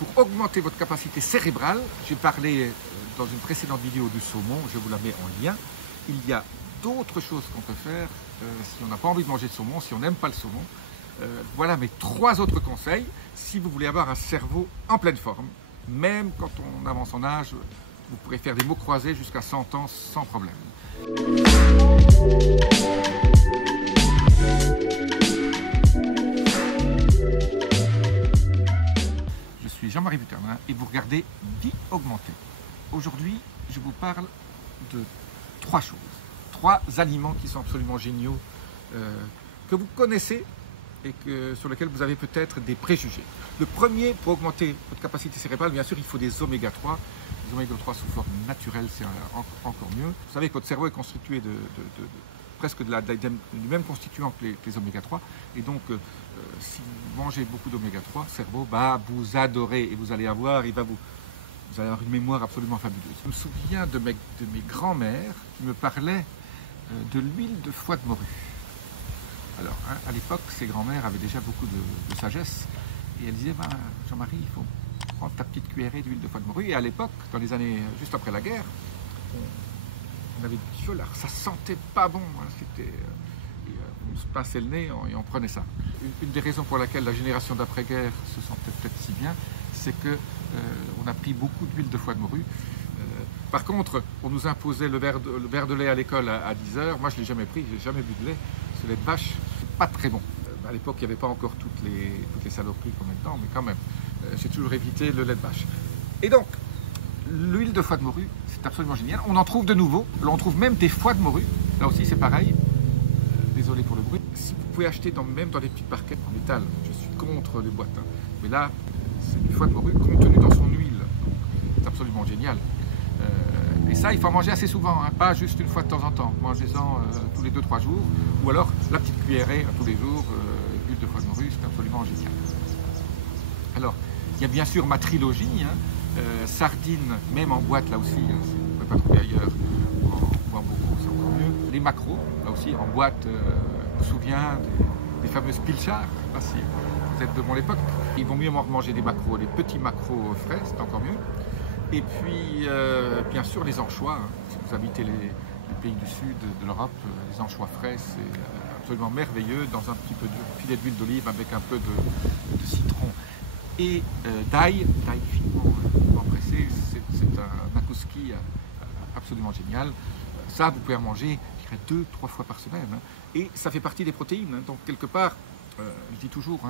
Pour augmenter votre capacité cérébrale, j'ai parlé dans une précédente vidéo du saumon, je vous la mets en lien. Il y a d'autres choses qu'on peut faire si on n'a pas envie de manger de saumon, si on n'aime pas le saumon. Voilà mes 3 autres conseils si vous voulez avoir un cerveau en pleine forme. Même quand on avance en âge, vous pourrez faire des mots croisés jusqu'à 100 ans sans problème. Je suis Jean-Marie Buternin et vous regardez Vie Augmentée. Aujourd'hui, je vous parle de 3 choses, 3 aliments qui sont absolument géniaux, que vous connaissez et sur lesquels vous avez peut-être des préjugés. Le premier, pour augmenter votre capacité cérébrale, bien sûr, il faut des oméga 3. Les oméga 3 sous forme naturelle, c'est encore mieux. Vous savez que votre cerveau est constitué presque du même constituant que les oméga 3. Et donc, si vous mangez beaucoup d'oméga 3, le cerveau va vous adorer et vous allez avoir une mémoire absolument fabuleuse. Je me souviens de mes grands-mères qui me parlaient de l'huile de foie de morue. Alors, à l'époque, ces grands-mères avaient déjà beaucoup de sagesse et elles disaient Jean-Marie, il faut prendre ta petite cuillerée d'huile de foie de morue. Et à l'époque, dans les années juste après la guerre, on avait du fiolar, ça sentait pas bon. On se pinçait le nez et on prenait ça. Une des raisons pour laquelle la génération d'après-guerre se sentait peut-être si bien, c'est qu'on a pris beaucoup d'huile de foie de morue. Par contre, on nous imposait le verre de lait à l'école à 10 h. Moi, je ne l'ai jamais pris, je n'ai jamais bu de lait. Ce lait de vache, c'est pas très bon. À l'époque, il n'y avait pas encore toutes les saloperies qu'on met dedans, mais quand même, j'ai toujours évité le lait de vache. Et donc, l'huile de foie de morue, c'est absolument génial. On en trouve de nouveau. On trouve même des foies de morue. Là aussi, c'est pareil. Désolé pour le bruit. Si vous pouvez acheter même dans des petites barquettes en métal, je suis contre les boîtes. Mais là, c'est du foie de morue contenu dans son huile. C'est absolument génial. Et ça, il faut en manger assez souvent, pas juste une fois de temps en temps. Mangez-en tous les 2-3 jours. Ou alors, la petite cuillerée tous les jours, huile de foie de morue, c'est absolument génial. Alors, il y a bien sûr ma trilogie, sardines, même en boîte, là aussi, si vous ne pouvez pas trouver ailleurs, ou en bocaux, c'est encore mieux. Les maquereaux, là aussi, en boîte, je me souviens des fameuses pilchards, je ne sais pas si vous êtes de mon époque. Ils vont mieux manger des maquereaux, les petits maquereaux frais, c'est encore mieux. Et puis, bien sûr, les anchois. Si vous habitez les pays du sud de l'Europe, les anchois frais, c'est absolument merveilleux, dans un petit peu de filet d'huile d'olive avec un peu de citron et d'ail finement pressé. C'est un akouski absolument génial. Ça, vous pouvez en manger, je dirais, 2-3 fois par semaine. Et ça fait partie des protéines. Donc, quelque part, je dis toujours,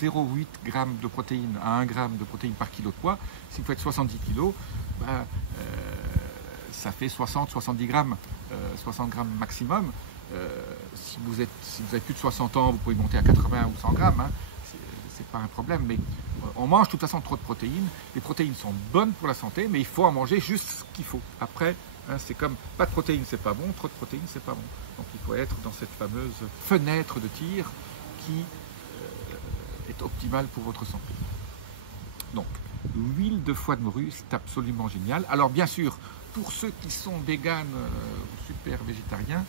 0,8 g de protéines à 1 g de protéines par kilo de poids. Si vous faites 70 kg, ça fait 60-70 grammes, 60 grammes maximum. Si vous avez plus de 60 ans, vous pouvez monter à 80 ou 100 grammes. C'est pas un problème, mais on mange de toute façon trop de protéines. Les protéines sont bonnes pour la santé, mais il faut en manger juste ce qu'il faut. Après, c'est comme pas de protéines, c'est pas bon, trop de protéines, c'est pas bon. Donc il faut être dans cette fameuse fenêtre de tir qui est optimale pour votre santé. Donc, l'huile de foie de morue, c'est absolument génial. Alors bien sûr, pour ceux qui sont véganes ou super végétariens,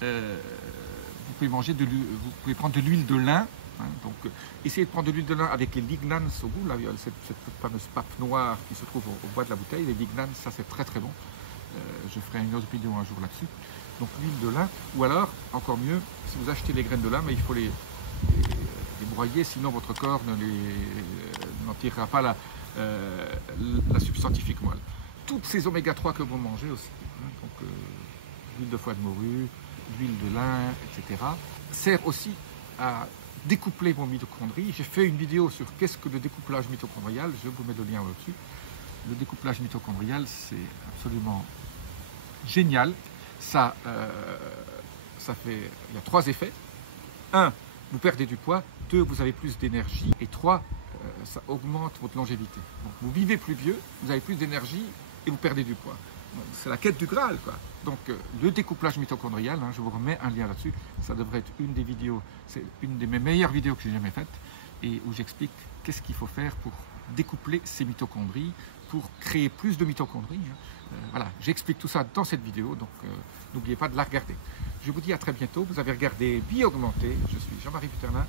vous pouvez prendre de l'huile de lin. Donc, essayez de prendre de l'huile de lin avec les lignans au goût. Là, il y a cette fameuse pape noire qui se trouve au bois de la bouteille. Les lignans, ça c'est très très bon. Je ferai une autre vidéo un jour là-dessus. Donc l'huile de lin, ou alors, encore mieux, si vous achetez les graines de lin, mais il faut les broyer, sinon votre corps n'en tirera pas la substance scientifique moelle. Toutes ces oméga 3 que vous mangez aussi, donc l'huile de foie de morue, l'huile de lin, etc., sert aussi à découpler vos mitochondries. J'ai fait une vidéo sur qu'est-ce que le découplage mitochondrial, je vous mets le lien au-dessus. Le découplage mitochondrial, c'est absolument génial. Il y a 3 effets. 1, vous perdez du poids. 2, vous avez plus d'énergie. Et 3, ça augmente votre longévité. Donc, vous vivez plus vieux, vous avez plus d'énergie et vous perdez du poids. C'est la quête du Graal, quoi. Donc, le découplage mitochondrial, je vous remets un lien là-dessus. Ça devrait être une des vidéos, c'est une de mes meilleures vidéos que j'ai jamais faites et où j'explique qu'est-ce qu'il faut faire pour découpler ces mitochondries, pour créer plus de mitochondries. Voilà, j'explique tout ça dans cette vidéo, donc n'oubliez pas de la regarder. Je vous dis à très bientôt. Vous avez regardé Vie Augmentée. Je suis Jean-Marie Buternin